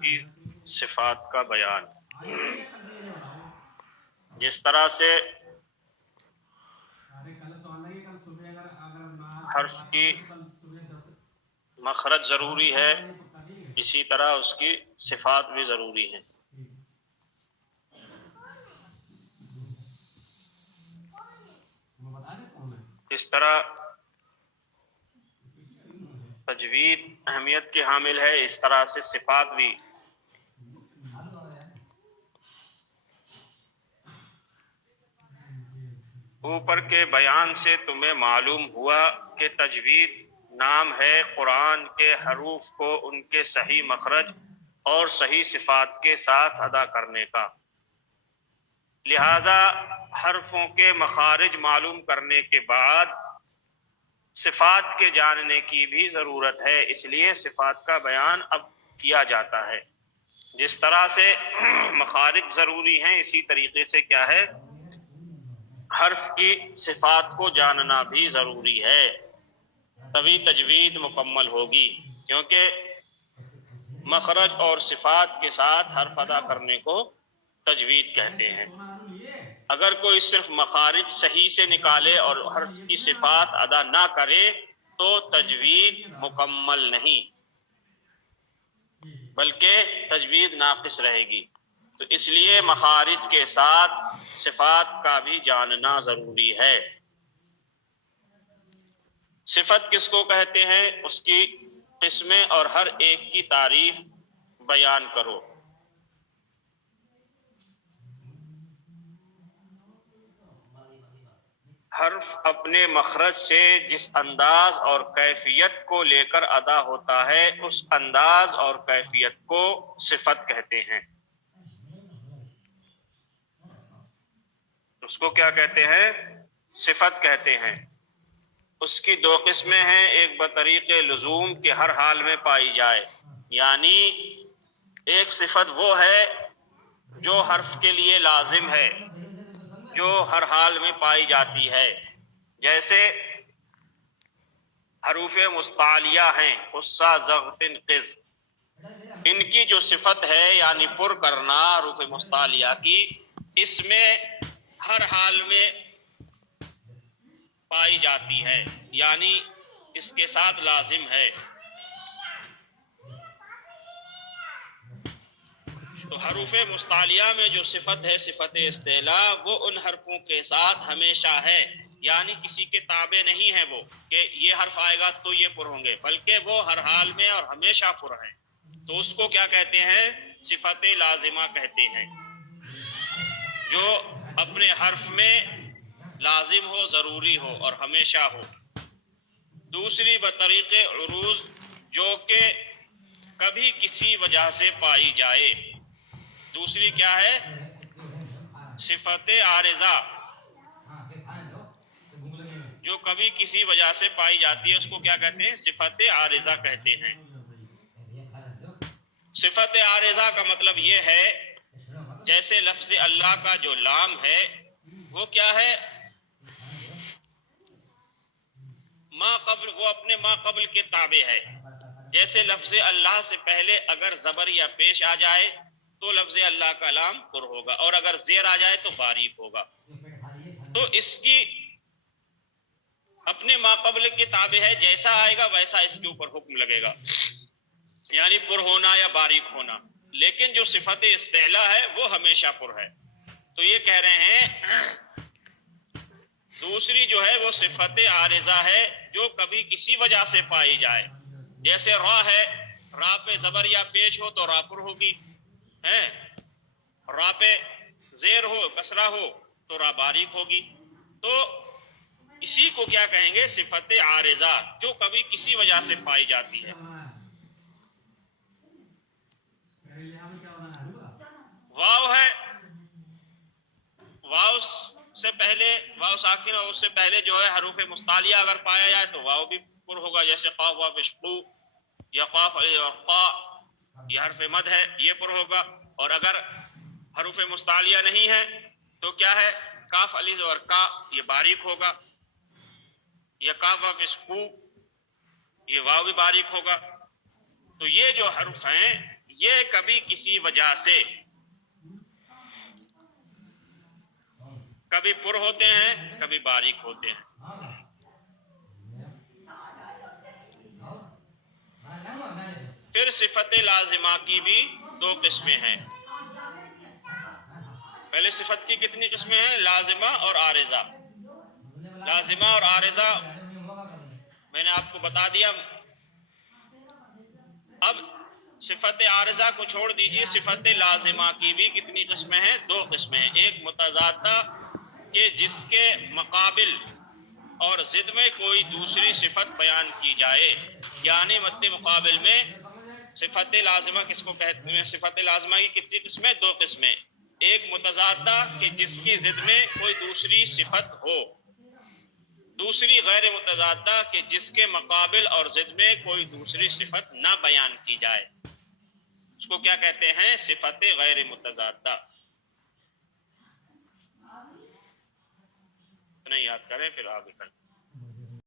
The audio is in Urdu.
کی صفات کا بیان۔ جس طرح سے حرف کی مخرج ضروری ہے، اسی طرح اس کی صفات بھی ضروری ہیں۔ اس طرح تجوید اہمیت کی حامل ہے، اس طرح سے صفات بھی۔ اوپر کے بیان سے تمہیں معلوم ہوا کہ تجوید نام ہے قرآن کے حروف کو ان کے صحیح مخرج اور صحیح صفات کے ساتھ ادا کرنے کا، لہذا حرفوں کے مخارج معلوم کرنے کے بعد صفات کے جاننے کی بھی ضرورت ہے، اس لیے صفات کا بیان اب کیا جاتا ہے۔ جس طرح سے مخارج ضروری ہیں، اسی طریقے سے کیا ہے، حرف کی صفات کو جاننا بھی ضروری ہے، تبھی تجوید مکمل ہوگی، کیونکہ مخرج اور صفات کے ساتھ حرف ادا کرنے کو تجوید کہتے ہیں۔ اگر کوئی صرف مخارج صحیح سے نکالے اور حرف کی صفات ادا نہ کرے تو تجوید مکمل نہیں، بلکہ تجوید ناقص رہے گی۔ تو اس لیے مخارج کے ساتھ صفات کا بھی جاننا ضروری ہے۔ صفت کس کو کہتے ہیں، اس کی قسمیں اور ہر ایک کی تعریف بیان کرو۔ حرف اپنے مخرج سے جس انداز اور کیفیت کو لے کر ادا ہوتا ہے، اس انداز اور کیفیت کو صفت کہتے ہیں۔ اس کو کیا کہتے ہیں، صفت کہتے ہیں۔ اس کی دو قسمیں ہیں، ایک بطریق لزوم کے ہر حال میں پائی جائے، یعنی ایک صفت وہ ہے جو حرف کے لیے لازم ہے، جو ہر حال میں پائی جاتی ہے، جیسے حروف مستعلیہ ہیں، قصہ، ضغط، قز، ان کی جو صفت ہے یعنی پر کرنا حروف مستعلیہ کی، اس میں ہر حال میں پائی جاتی ہے، یعنی اس کے ساتھ لازم ہے۔ تو حروف مستعلیہ میں جو صفت ہے، صفت استعلاء، وہ ان حرفوں کے ساتھ ہمیشہ ہے، یعنی کسی کے تابع نہیں ہے وہ کہ یہ حرف آئے گا تو یہ پر ہوں گے، بلکہ وہ ہر حال میں اور ہمیشہ پر ہیں۔ تو اس کو کیا کہتے ہیں، صفت لازمہ کہتے ہیں، جو اپنے حرف میں لازم ہو، ضروری ہو اور ہمیشہ ہو۔ دوسری بطریق عروض، جو کہ کبھی کسی وجہ سے پائی جائے۔ دوسری کیا ہے، صفت عارضہ، جو کبھی کسی وجہ سے پائی جاتی ہے، اس کو کیا کہتے ہیں، صفت عارضہ کہتے ہیں۔ صفت عارضہ کا مطلب یہ ہے، جیسے لفظ اللہ کا جو لام ہے وہ کیا ہے، ما قبل، وہ اپنے ما قبل کے تابع ہے۔ جیسے لفظ اللہ سے پہلے اگر زبر یا پیش آ جائے تو لفظ اللہ کا لام پر ہوگا، اور اگر زیر آ جائے تو باریک ہوگا۔ تو اس کی اپنے ما قبل کے تابع ہے، جیسا آئے گا ویسا اس کے اوپر حکم لگے گا، یعنی پر ہونا یا باریک ہونا۔ لیکن جو صفت استعلاء ہے وہ ہمیشہ پر ہے۔ تو یہ کہہ رہے ہیں دوسری جو ہے وہ صفت عارضہ ہے، جو کبھی کسی وجہ سے پائی جائے۔ جیسے را ہے، را پہ زبر یا پیش ہو تو را پر ہوگی، را پہ زیر ہو، کسرہ ہو تو را باریک ہوگی۔ تو اسی کو کیا کہیں گے، صفت عارضہ، جو کبھی کسی وجہ سے پائی جاتی ہے۔ واو ہے، واو سے پہلے، واو ساکن اور اس سے پہلے جو ہے حروف مستعلیہ اگر پایا جائے تو واو بھی پر ہوگا، جیسے قاف واو شقو یا قاف قا، یہ حرف مد ہے، یہ پر ہوگا۔ اور اگر حروف مستعلیہ نہیں ہے تو کیا ہے، کاف علیز اور کا، یہ باریک ہوگا، یا کاف واو شقو، یہ واو بھی باریک ہوگا۔ تو یہ جو حرف ہیں یہ کبھی کسی وجہ سے کبھی پر ہوتے ہیں کبھی باریک ہوتے ہیں. پھر صفت لازمہ کی بھی دو قسمیں ہیں. پہلے صفت کی کتنی قسمیں ہیں؟ لازمہ اور عارضہ. لازمہ اور عارضہ میں نے آپ کو بتا دیا. اب صفت عارضہ کو چھوڑ دیجئے، صفت لازمہ کی بھی کتنی قسمیں ہیں؟ دو قسمیں ہیں. ایک متضادہ کہ جس کے مقابل اور ضد میں کوئی دوسری صفت بیان کی جائے، یعنی مد مقابل میں صفت لازمہ کس کو کہتے ہیں؟ صفت لازمہ کی کتنی قسمیں؟ دو قسمیں. ایک متضادہ کہ جس کی ضد میں کوئی دوسری صفت ہو، دوسری غیر متضادہ کہ جس کے مقابل اور ضد میں کوئی دوسری صفت نہ بیان کی جائے. اس کو کیا کہتے ہیں؟ صفت غیر متضادہ. نہیں یاد کریں پھر آگے کریں.